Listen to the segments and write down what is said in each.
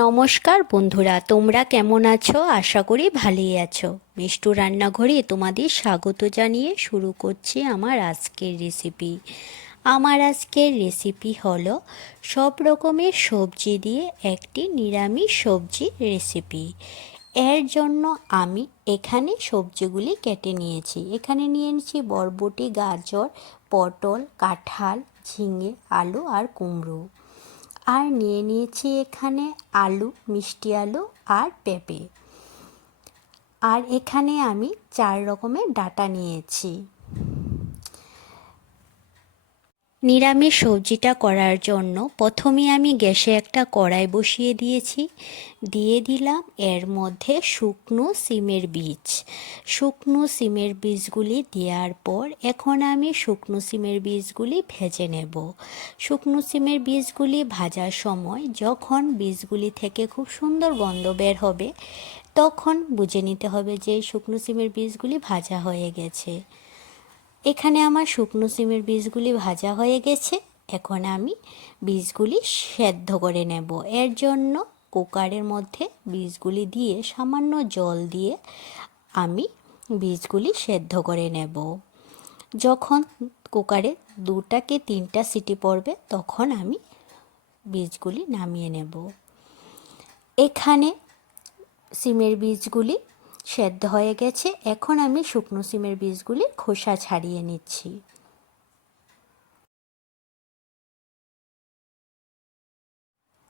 নমস্কার বন্ধুরা, তোমরা কেমন আছো? আশা করি ভালোই আছো। মিষ্টু রান্নাঘরে তোমাদের স্বাগত জানিয়ে শুরু করছি আমার আজকের রেসিপি। আমার আজকের রেসিপি হলো সব রকমের সবজি দিয়ে একটি নিরামিষ সবজি রেসিপি। এর জন্য আমি এখানে সবজিগুলি কেটে নিয়েছি। এখানে নিয়ে নিয়েছি বরবটি, গাজর, পটল, কাঁঠাল, ঝিঙে, আলু আর কুমড়ো। আর নিয়ে নিয়েছি এখানে আলু, মিষ্টি আলু আর পেঁপে। আর এখানে আমি 4 রকমের ডাঁটা নিয়েছি। নিরামিষ সবজিটা করার জন্য প্রথমে আমি গ্যাসে একটা কড়াই বসিয়ে দিয়েছি। দিয়ে দিলাম এর মধ্যে শুকনো সিমের বীজ। শুকনো সিমের বীজগুলি দেওয়ার পর এখন আমি শুকনো সিমের বীজগুলি ভেজে নেব। শুকনো সিমের বীজগুলি ভাজার সময় যখন বীজগুলি থেকে খুব সুন্দর গন্ধ বের হবে, তখন বুঝে নিতে হবে যে শুকনো সিমের বীজগুলি ভাজা হয়ে গেছে। এখানে আমার শুকনো সিমের বীজগুলি ভাজা হয়ে গেছে। এখন আমি বীজগুলি সেদ্ধ করে নেব। এর জন্য কুকারের মধ্যে বীজগুলি দিয়ে সামান্য জল দিয়ে আমি বীজগুলি সেদ্ধ করে নেব। যখন কুকারে 2টা কি 3টা সিটি পড়বে তখন আমি বীজগুলি নামিয়ে নেব। এখানে সিমের বীজগুলি সেদ্ধ হয়ে গেছে। এখন আমি শুকনো সিমের বীজগুলি খোসা ছাড়িয়ে নিচ্ছি।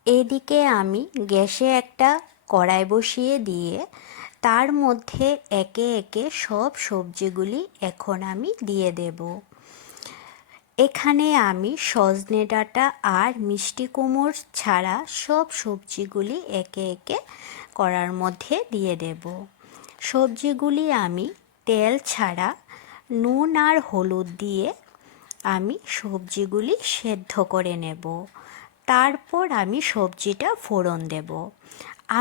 এদিকে আমি গ্যাসে একটা কড়াই বসিয়ে দিয়ে তার মধ্যে একে একে সব সবজিগুলি এখন আমি দিয়ে দেব। এখানে আমি সজনে ডাঁটা আর মিষ্টি কুমড়ো ছাড়া সব সবজিগুলি একে একে কড়ার মধ্যে দিয়ে দেব। সবজিগুলি আমি তেল ছাড়া নুন আর হলুদ দিয়ে আমি সবজিগুলি সেদ্ধ করে নেব। তারপর আমি সবজিটা ফোড়ন দেব।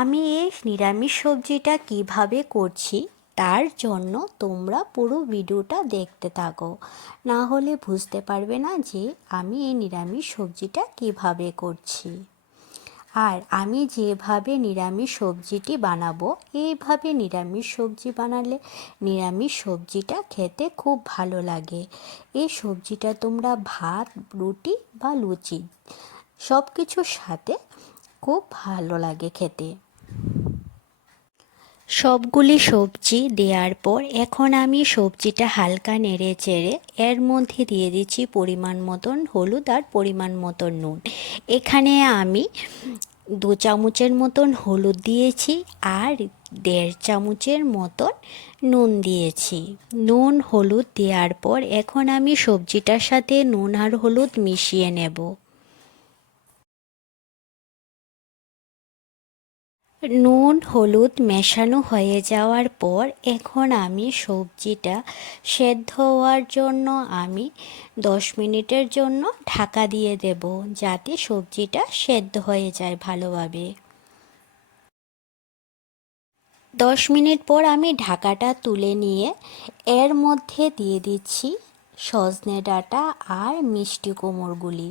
আমি এই নিরামিষ সবজিটা কিভাবে করছি তার জন্য তোমরা পুরো ভিডিওটা দেখতে থাকো, না হলে বুঝতে পারবে না যে আমি এই নিরামিষ সবজিটা কিভাবে করছি। আর আমি যেভাবে নিরামিষ সবজিটি বানাবো, এইভাবে নিরামিষ সবজি বানালে নিরামিষ সবজিটা খেতে খুব ভালো লাগে। এই সবজিটা তোমরা ভাত, রুটি বা লুচি সব কিছুর সাথে খুব ভালো লাগে খেতে। সবগুলি সবজি দেওয়ার পর এখন আমি সবজিটা হালকা নেড়ে চেড়ে এর মধ্যে দিয়ে দিচ্ছি পরিমাণ মতন হলুদ আর পরিমাণ মতন নুন। এখানে আমি 2 চামচের মতন হলুদ দিয়েছি আর 1.5 চামচের মতন নুন দিয়েছি। নুন হলুদ দেওয়ার পর এখন আমি সবজিটার সাথে নুন আর হলুদ মিশিয়ে নেব। নুন হলুদ মেশানো হয়ে যাওয়ার পর এখন আমি সবজিটা সেদ্ধ হওয়ার জন্য আমি 10 মিনিটের জন্য ঢাকা দিয়ে দেব, যাতে সবজিটা সেদ্ধ হয়ে যায় ভালোভাবে। 10 মিনিট পর আমি ঢাকাটা তুলে নিয়ে এর মধ্যে দিয়ে দিচ্ছি সজনে ডাঁটা আর মিষ্টি কুমড়োগুলি।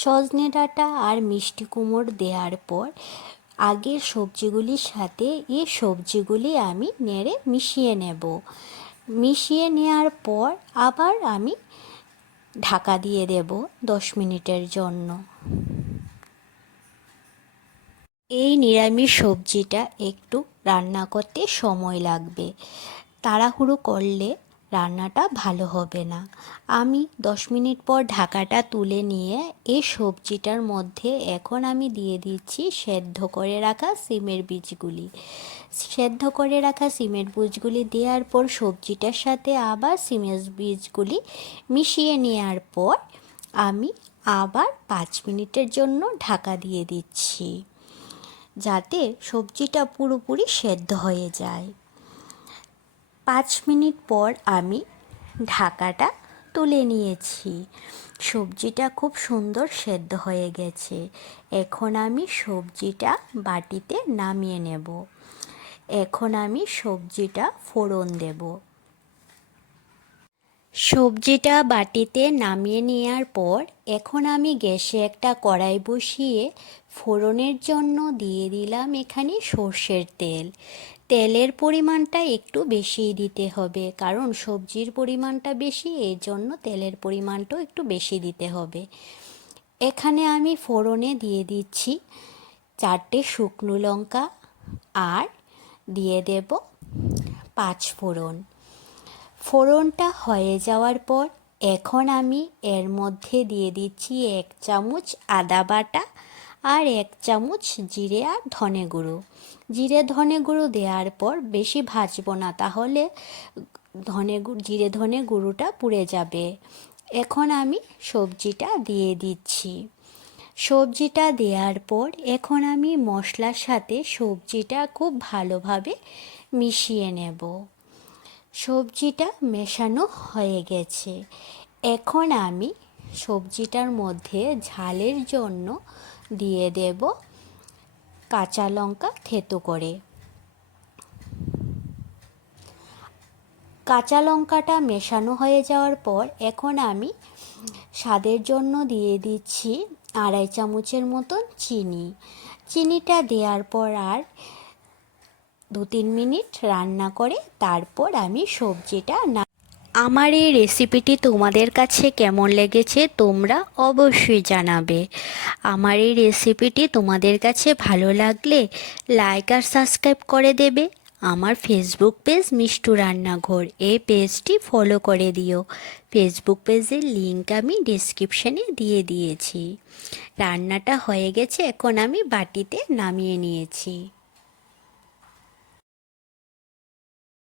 সজনে ডাঁটা আর মিষ্টি কুমড়ো দেওয়ার পর আগের সবজিগুলির সাথে এই সবজিগুলি আমি নেড়ে মিশিয়ে নেব। মিশিয়ে নেওয়ার পর আবার আমি ঢাকা দিয়ে দেব 10 মিনিটের জন্য। এই নিরামিষ সবজিটা একটু রান্না করতে সময় লাগবে, তাড়াহুড়ো করলে রান্নাটা ভালো হবে না। আমি 10 মিনিট পর ঢাকাটা তুলে নিয়ে এই সবজিটার মধ্যে এখন আমি দিয়ে দিচ্ছি সেদ্ধ করে রাখা সিমের বীজগুলি। সেদ্ধ করে রাখা সিমের বীজগুলি দেওয়ার পর সবজিটার সাথে আবার সিমের বীজগুলি মিশিয়ে নেওয়ার পর আমি আবার 5 মিনিটের জন্য ঢাকা দিয়ে দিচ্ছি, যাতে সবজিটা পুরোপুরি সেদ্ধ হয়ে যায়। 5 মিনিট পর আমি ঢাকাটা তুলে নিয়েছি। সবজিটা খুব সুন্দর সেদ্ধ হয়ে গেছে। এখন আমি সবজিটা বাটিতে নামিয়ে নেব। এখন আমি সবজিটা ফোড়ন দেব। সবজিটা বাটিতে নামিয়ে নেওয়ার পর এখন আমি গ্যাসে একটা কড়াই বসিয়ে ফোড়নের জন্য দিয়ে দিলাম এখানে সর্ষের তেল। তেলের পরিমাণটা একটু বেশিই দিতে হবে, কারণ সবজির পরিমাণটা বেশি, এই জন্য তেলের পরিমাণটাও একটু বেশি দিতে হবে। এখানে আমি ফোড়নে দিয়ে দিচ্ছি 4টে শুকনো লঙ্কা আর দিয়ে দেব 5 ফোড়ন। ফোড়নটা হয়ে যাওয়ার পর এখন আমি এর মধ্যে দিয়ে দিচ্ছি 1 চামচ আদা বাটা আর 1 চামচ জিরে আর ধনে গুঁড়ো। জিরে ধনে গুঁড়ো দেওয়ার পর বেশি ভাজবো না, তাহলে জিরে ধনে গুঁড়োটা পুড়ে যাবে। এখন আমি সবজিটা দিয়ে দিচ্ছি। সবজিটা দেওয়ার পর এখন আমি মশলার সাথে সবজিটা খুব ভালোভাবে মিশিয়ে নেব। সবজিটা মেশানো হয়ে গেছে। এখন আমি সবজিটার মধ্যে ঝালের জন্য দিয়ে দেব কাঁচা লঙ্কা থেতো করে। কাঁচা লঙ্কাটা মেশানো হয়ে যাওয়ার পর এখন আমি স্বাদের জন্য দিয়ে দিচ্ছি 2.5 চামচের মতন চিনি। চিনিটা দেওয়ার পর আর 2-3 মিনিট রান্না করে তারপর আমি সবজিটা আমার এই রেসিপিটি তোমাদের কাছে কেমন লেগেছে তোমরা অবশ্যই জানাবে। আমার এই রেসিপিটি তোমাদের কাছে ভালো লাগলে লাইক আর সাবস্ক্রাইব করে দেবে। আমার ফেসবুক পেজ মিষ্টু রান্নাঘর, এই পেজটি ফলো করে দিও। ফেসবুক পেজের লিংক আমি ডিসক্রিপশানে দিয়ে দিয়েছি। রান্নাটা হয়ে গেছে, এখন আমি বাটিতে নামিয়ে নিয়েছি।